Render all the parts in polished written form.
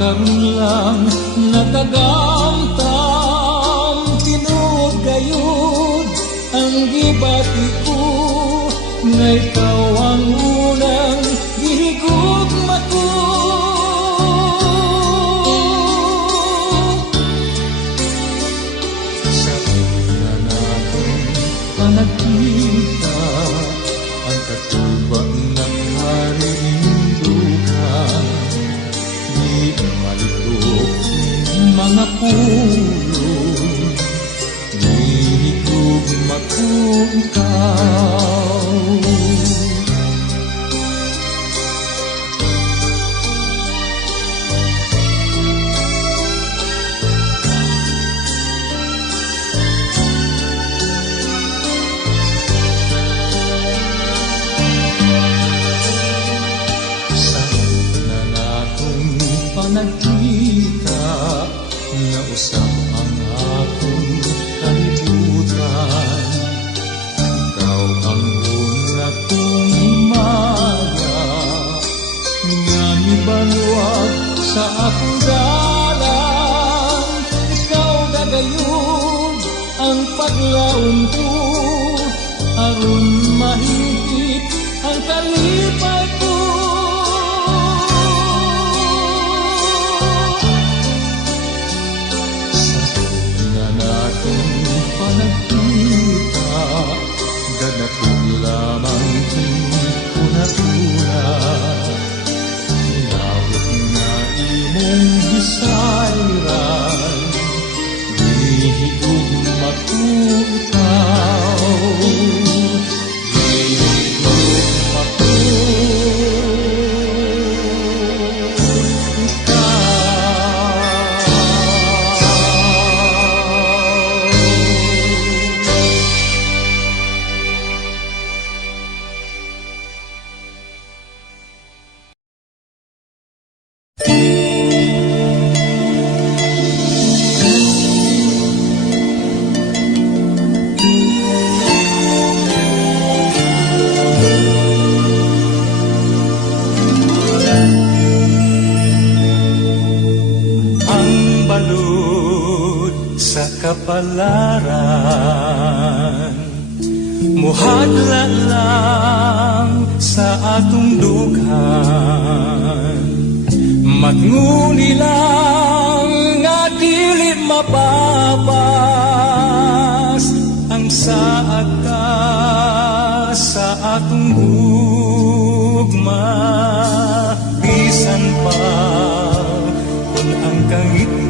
karon lang nagagamtam tinuod gayud ang gibati ko nga ikaw ang unang gihigugma ko. Sa una natin panagkita ang katuba ng harindukan, di malitok mga pulong, gihigugma ko ikaw. Nagkita na usap ang akong kalibutan, ikaw ang una kong himaya nga mibaluag sa akong dalan. Ikaw dagayud ang paglaom ko aron mahigit ang kalipay ko. Ganakog lamang kunatula, inabot nga imong gisayran, gihigugma ko ikaw, gihigugma ko kapalaran, muhadla lang sa atong dughan, matnguni lang nga dili mapapas ang saad ka sa atong gugma, bisan pa kung ang kangiti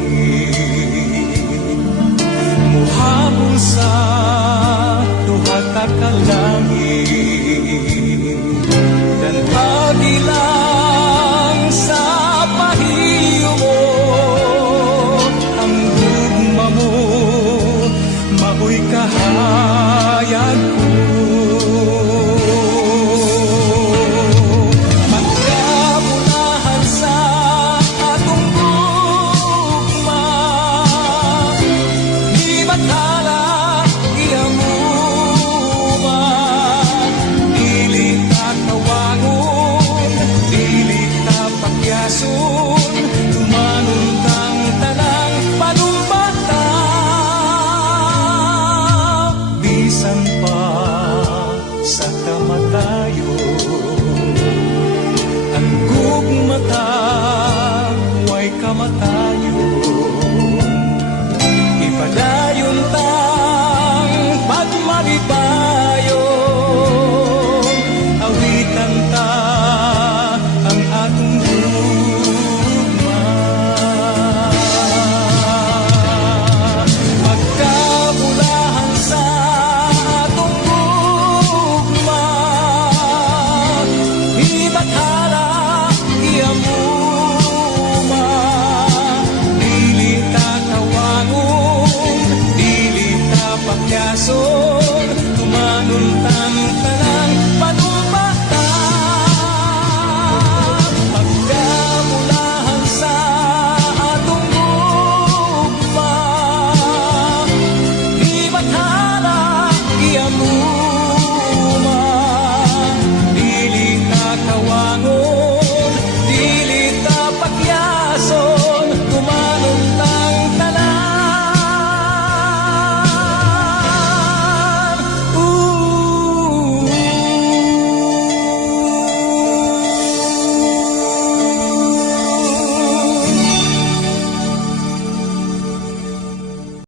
muhabol sa